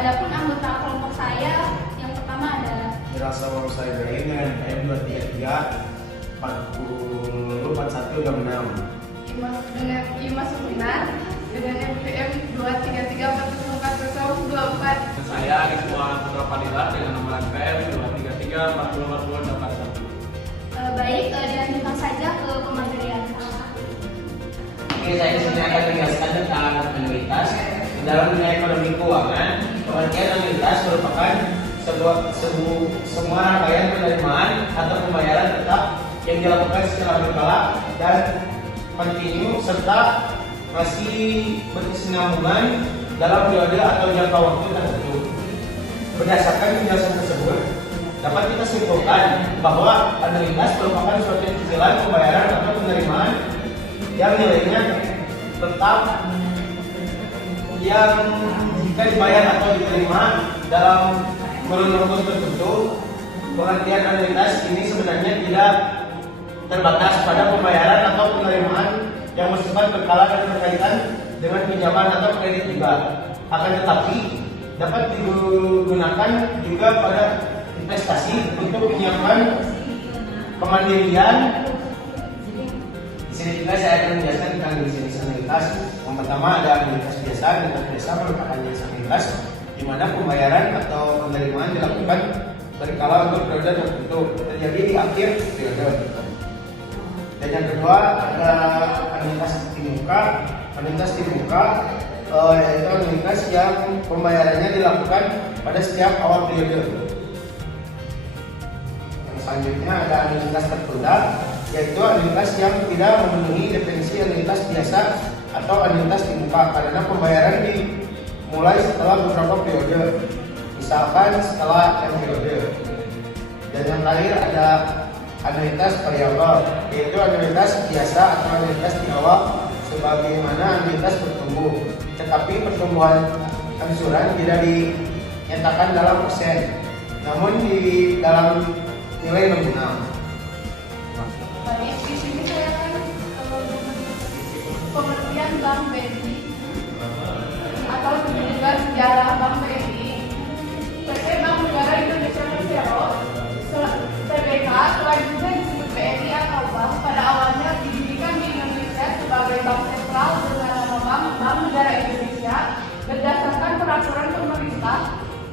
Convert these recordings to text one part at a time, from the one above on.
Adapun anggota kelompok saya yang pertama ada Dirasa saya Ibrahim dengan PM 233 40 41 66. dengan Imas Suminar dengan NPM 233 Saya Rizwan Putra Fadilah dengan nomor NPM 233 40 81. Baik, dilanjutkan saja ke pematerian. Oke, saya di sini akan menjelaskan tentang anuitas. Dalam dunia ekonomi keuangan, pengertian anuitas merupakan semua rangkaian penerimaan atau pembayaran tetap yang dilakukan secara berkala dan kontinu serta masih berkesinambungan dalam periode atau jangka waktu tertentu. Berdasarkan penjelasan tersebut, dapat kita simpulkan bahwa anuitas merupakan suatu cicilan pembayaran atau penerimaan yang nilainya tetap yang jika dibayar atau diterima dalam kurun waktu tertentu. Pengertian anuitas ini sebenarnya tidak terbatas pada pembayaran atau penerimaan yang bersifat berkala dan berkaitan dengan pinjaman atau kredit juga. Akan tetapi dapat digunakan juga pada investasi untuk menyiapkan kemandirian. Di sini juga saya akan menjelaskan tentang jenis anuitas. Yang pertama ada anuitas biasa. Anuitas biasa merupakan jenis anuitas di mana pembayaran atau penerimaan dilakukan berkala untuk periode tertentu, terjadi di akhir periode. Dan yang kedua ada anuitas timuka. Anuitas timuka yaitu anuitas yang pembayarannya dilakukan pada setiap awal periode. Yang selanjutnya ada anuitas tertunda, yaitu anuitas yang tidak memenuhi definisi anuitas biasa atau anuitas timuka karena pembayaran dimulai setelah beberapa periode, misalkan setelah M periode. Dan yang terakhir ada anuitas variabel, yaitu anuitas biasa atau anuitas di awal sebagaimana anuitas bertumbuh, tetapi pertumbuhan angsuran tidak dinyatakan dalam persen, namun di dalam nilai nominal. Baik, di sini saya akan pengertian Bank BRI atau juga sejarah Bank BRI. PT Bank Negara Indonesia Persero TBK selanjutnya disebut BRI atau Bank, pada awalnya didirikan di Indonesia sebagai bank sentral dengan nama Bank Negara Indonesia berdasarkan peraturan pemerintah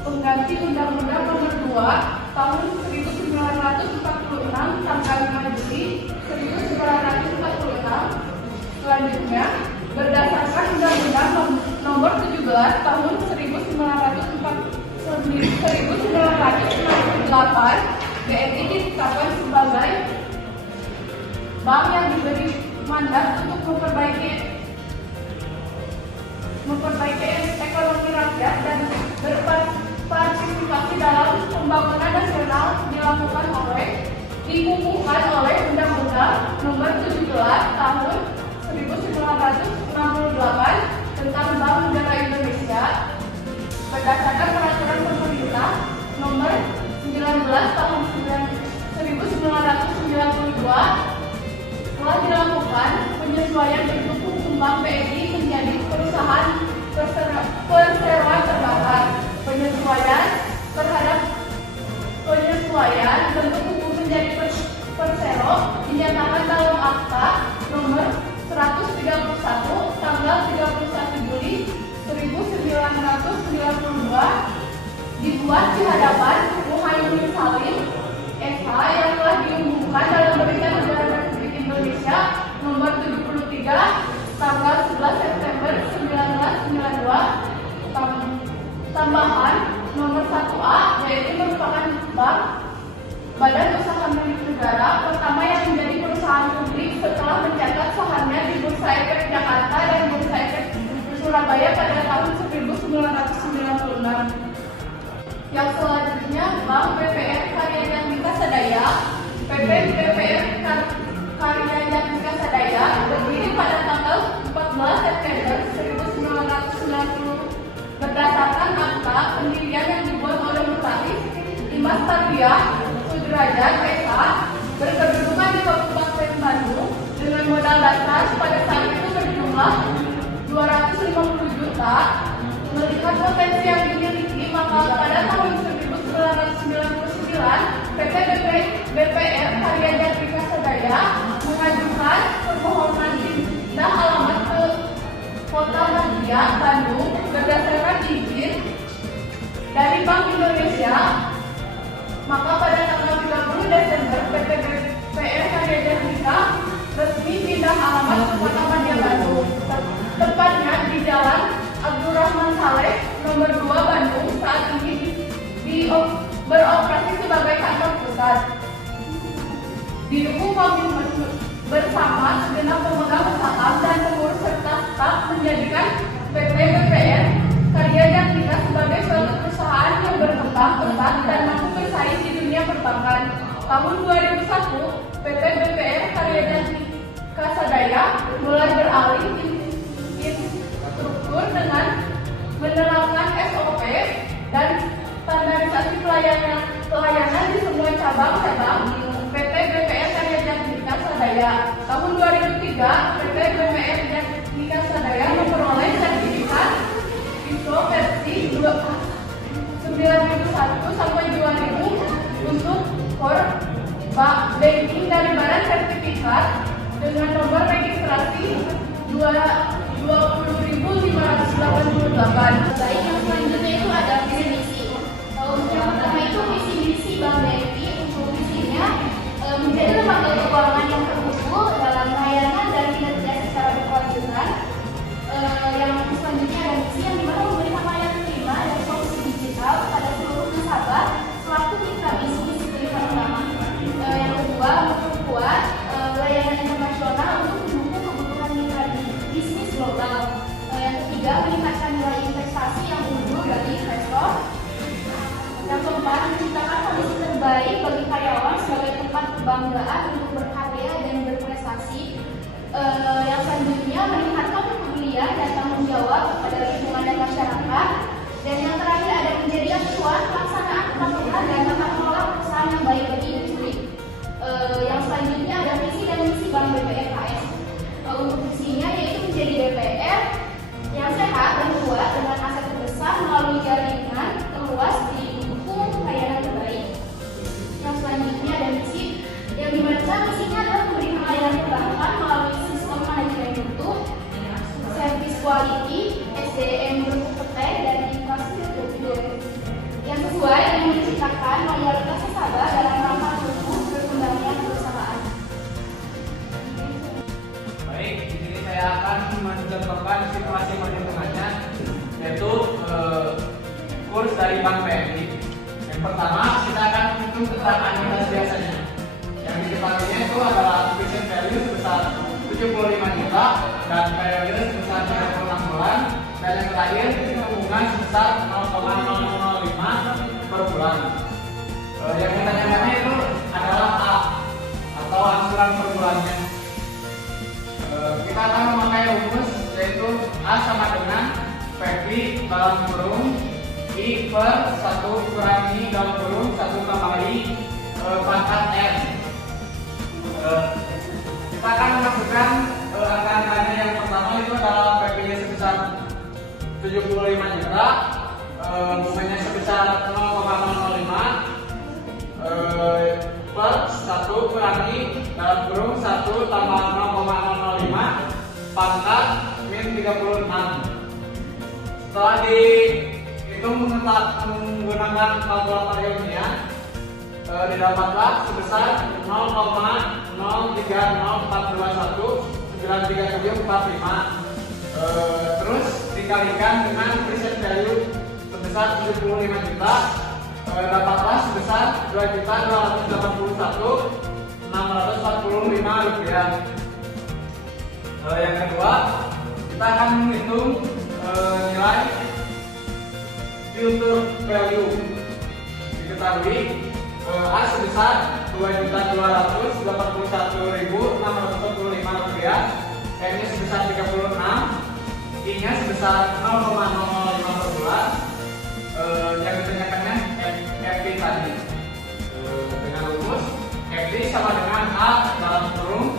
pengganti Undang-Undang Nomor 2 Tahun 1946 tanggal 5 Juli 1946. Selanjutnya berdasarkan Undang-Undang Nomor 17 Tahun 1998, BRI ditetapkan sebagai bank yang diberi mandat untuk memperbaiki ekonomi rakyat dan berpartisipasi dalam pembangunan nasional dikukuhkan oleh Undang-Undang Nomor 17 Tahun 1968 tentang Bank Negara Indonesia berdasarkan peraturan pemerintah Nomor 19 Tahun 1992 telah dilakukan penyesuaian bentuk hukum Bank BRI menjadi perusahaan perseroan terbatas. Penyesuaian bentuk hukum menjadi persero dinyatakan dalam Akta Nomor 131 tanggal 31 Juli 1992 dibuat di hadapan Muhaimin Salim SH yang telah diumumkan dalam Berita Negara Republik Indonesia Nomor 73 tanggal 11 September 1992 tambahan Nomor 1A, yaitu merupakan bank badan usaha milik negara pertama yang menjadi perusahaan publik setelah mencatat sahamnya di Bursa Efek Jakarta dan Bursa Efek Surabaya pada tahun 1996. Yang selanjutnya Bank BPR Karya Jantika Sadaya. BPR Karya Jantika Sadaya berdiri pada tanggal 14 September 1990 berdasarkan akta pendirian yang dibuat oleh Mutakhir Dimas Tarbiah Sudrajat SH berkedudukan di Kabupaten Bandung dengan modal dasar pada saat itu berjumlah 250 juta. Melihat potensi yang dimiliki maka pada tahun 1999 PT BPR Karya Jatmika Sadaya mengajukan permohonan pindah alamat ke Kota Madia, Bandung berdasarkan izin dari Bank Indonesia. Maka pada tanggal 30 Desember PT BPR Karya Jatmika resmi pindah alamat ke Kota Madia, Bandung, tepatnya di Jalan Abdurrahman Saleh nomor 2 Bandung. Saat ini beroperasi sebagai kantor pusat. Didukung komitmen bersama segenap pemegang saham dan pengurus serta staf menjadikan PT BPR Karya Jatmika sebagai suatu perusahaan yang berkembang pesat dan mampu bersaing di dunia perbankan. Tahun 2001, PT BPR Karya Jatmika Sadaya mulai beralih struktur dengan menerapkan SOP dan standarisasi pelayanan di semua cabang-cabang PT BPR Karya Jatmika Sadaya. Tahun 2003, PT BPR Jatmika Sadaya memperoleh sertifikat ISO versi 9001 sampai 2000 untuk core banking dari Badan Sertifikat dengan nomor registrasi 20.588. Baik, yang selanjutnya itu ada visi misi. Untuk yang pertama itu visi misi Bank BRI. Untuk visinya menjadi lembaga keuangan yang terhubung dalam layanan dan kinerja secara berkelanjutan. Yang selanjutnya ada misi yang dimana memberikan layanan prima dan solusi digital pada seluruh nasabah selaku mitra bisnis pilihan utama. Yang kedua, memperkuat layanan internasional untuk mendukung kebutuhan mitra bisnis global. Yang ketiga, meningkatkan nilai investasi yang unggul bagi investor. Yang keempat, menciptakan kondisi terbaik bagi karyawan sebagai tempat kebanggaan untuk berkarya dan berprestasi. Yang selanjutnya, meningkatkan kepedulian dan tanggung jawab kepada lingkungan dan masyarakat. Dan yang terakhir ada menjadi acuan pelaksanaan kepatuhan dan tata kelola perusahaan yang baik bagi industri. Yang selanjutnya ada visi dan misi Bank BPR KS. Untuk visinya yaitu menjadi BPR yang sehat dan kuat dengan aset terbesar melalui jaringan terluas didukung layanan terbaik. Yang selanjutnya ada misi yang dimana misinya adalah memberikan layanan perbankan melalui sistem manajemen mutu, service quality, SDM berkompeten dan infrastruktur yang sesuai dengan menciptakan loyalitas nasabah dalam rangka mendukung berkembangnya perusahaan. Baik, di sini saya akan mencontohkan situasi perhitungannya, yaitu kurs dari Bank BRI. Yang pertama, kita akan menghitung tentang anuitas biasanya. Yang diketahuinya itu adalah acquisition value sebesar 75 juta dan periode sebesar 36 bulan, dan yang terakhir hitung bunga sebesar 0,005 per bulan. Yang kita nyatakan itu adalah A atau angsuran per bulannya. Kita akan memakai rumus yaitu A sama dengan PV dalam kurung I per 1 kurangi dalam kurung 1 kali pangkat N. Kita akan memasukkan angka-angkanya. Yang pertama itu adalah PV-nya sebesar 75 juta, bunganya sebesar 0,005 per 1 kurangi dalam kurung 1 tambah 0,005 pangkat min 36. Setelah dihitung menggunakan kalkulator ilmiah, didapatlah sebesar 0,0304219345. Terus dikalikan dengan present value sebesar 75 juta, dapatlah sebesar 2.281.645 rupiah. Yang kedua, kita akan menghitung nilai future value. Diketahui A sebesar 2.281.645 rupiah, M-nya sebesar 36, I-nya sebesar 0,005 per bulan. Yang ditanyakannya FP tadi. Dengan rumus FP sama dengan A dalam kurung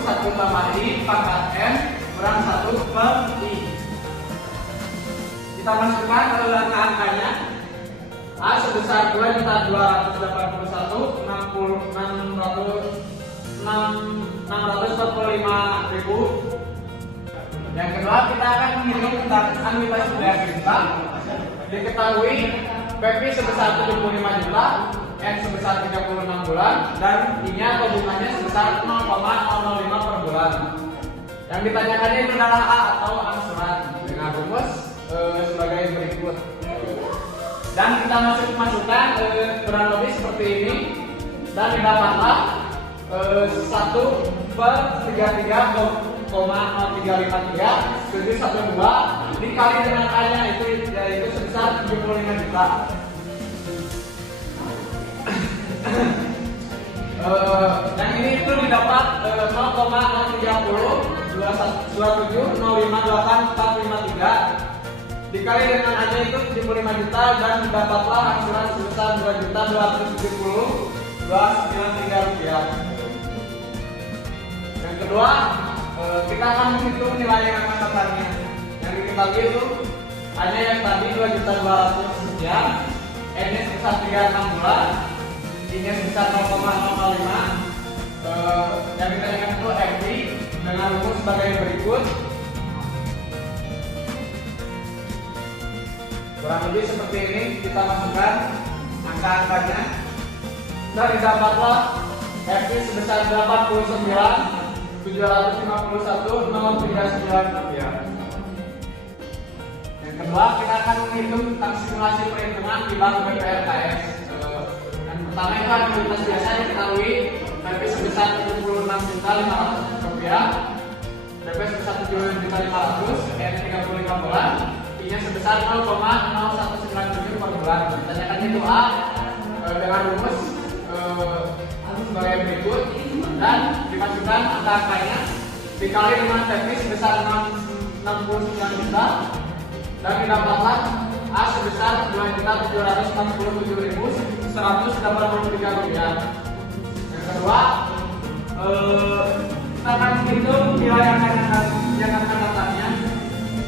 1 tambah I pangkat N kurang 1 per I. kita masukkan angka-angkanya. A sebesar 2.245.000. Yang kedua, kita akan menghitung tentang anuitas biaya kita. Diketahui PP sebesar 75 juta, N sebesar 36 bulan, dan I-nya atau bunganya sebesar 0,005 per bulan. Yang ditanyakannya itu adalah A atau angsuran dengan rumus sebagai berikut. Dan kita masukkan kurang lebih seperti ini, dan didapatlah 1/33,0353 dikali dengan A-nya yaitu sebesar 75 juta. Dan ini itu didapat 0,03027058453 dikali dengan A-nya itu 75 juta, dan didapatlah angsuran sebesar 2.270.293 rupiah. Yang kedua, kita akan menghitung nilai yang akan datangnya. Yang diketahui itu A-nya yang tadi 2.200.000 sekian, N-nya sebesar 36 bulan, I-nya sebesar 0,005. Yang ditanyakan itu FI dengan rumus sebagai berikut. Kurang lebih seperti ini, kita masukkan angka-angkanya dan didapatlah FI sebesar 89.751.039 rupiah. Yang kedua, kita akan menghitung tentang simulasi perhitungan di Bank BPRKS. Yang pertama itu anuitas biasa diketahui FI sebesar 76.500 rupiah, DP sebesar 7.500, N 35 bulan, I-nya sebesar 0,0197 per bulan. Ditanyakan itu A dengan rumus sebagai berikut, dan dimasukkan angka-angkanya dikali dengan TP sebesar 69 juta, dan didapatlah A sebesar 2.767.183 rupiah. Yang kedua, kita akan menghitung nilai yang akan datangnya.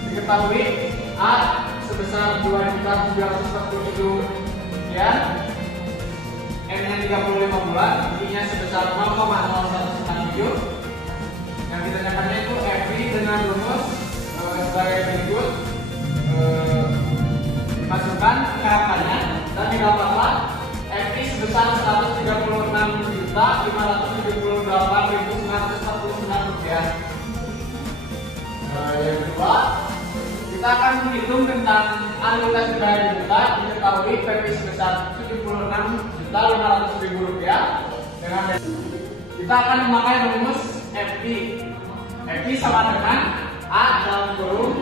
Diketahui A sebesar 2.747 sekian, N-nya 35 bulan, I-nya sebesar 0,0197. Yang ditanyakannya itu FI dengan rumus sebagai berikut. Dimasukkan angka-angkanya dan didapatlah FI sebesar 136.578.949 rupiah. Yang kedua, kita akan menghitung tentang anuitas biaya juta. Diketahui PP sebesar 76.500.000 rupiah. Dengan kita akan memakai rumus FI. FI sama dengan A dalam kurung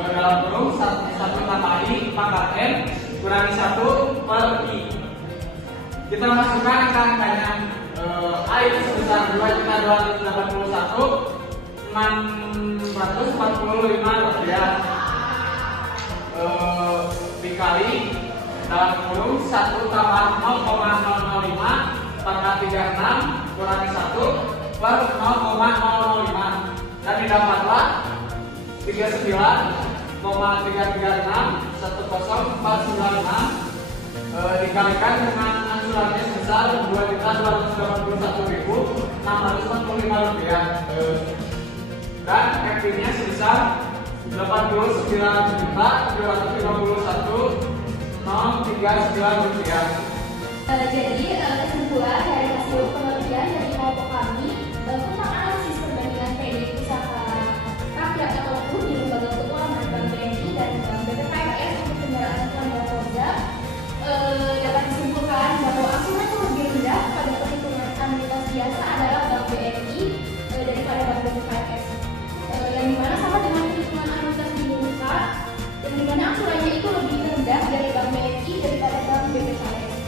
1 tambah I pangkat N kurangi 1 per I. Kita masukkan angka-angkanya. A itu sebesar 2.281.645 rupiah dikali dalam kurung 1 tambah 0,005 pangkat 36 kurangi 1 per 0,005, dan didapatlah 39,336 dikalikan dengan angsurannya sebesar 2.281.645 rupiah, dan FI-nya sebesar 89.751.039 rupiah. Jadi kesimpulan dari hasil penelitian dari kelompok kami tentang analisis perbandingan kredit usaha rakyat ataupun di lembaga keuangan Bank BNI dan Bank BPKRS untuk kendaraan pelanggar Polda dapat disimpulkan bahwa angsuran yang lebih rendah pada perhitungan anuitas biasa adalah Bank BNI daripada Bank BPKRS, yang dimana sama dengan perhitungan anuitas di muka, yang dimana angsurannya itu lebih rendah dari Bank BNI daripada Bank BPKRS.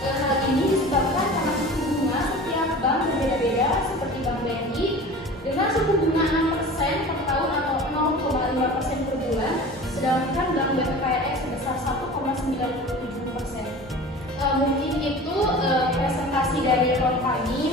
Hal ini disebabkan karena suku bunga setiap bank berbeda-beda, seperti Bank BNI dengan suku bunga 6% per tahun atau 0,5% per bulan, sedangkan Bank BPKRS sebesar 1,97%. Mungkin itu presentasi dari kelompok kami.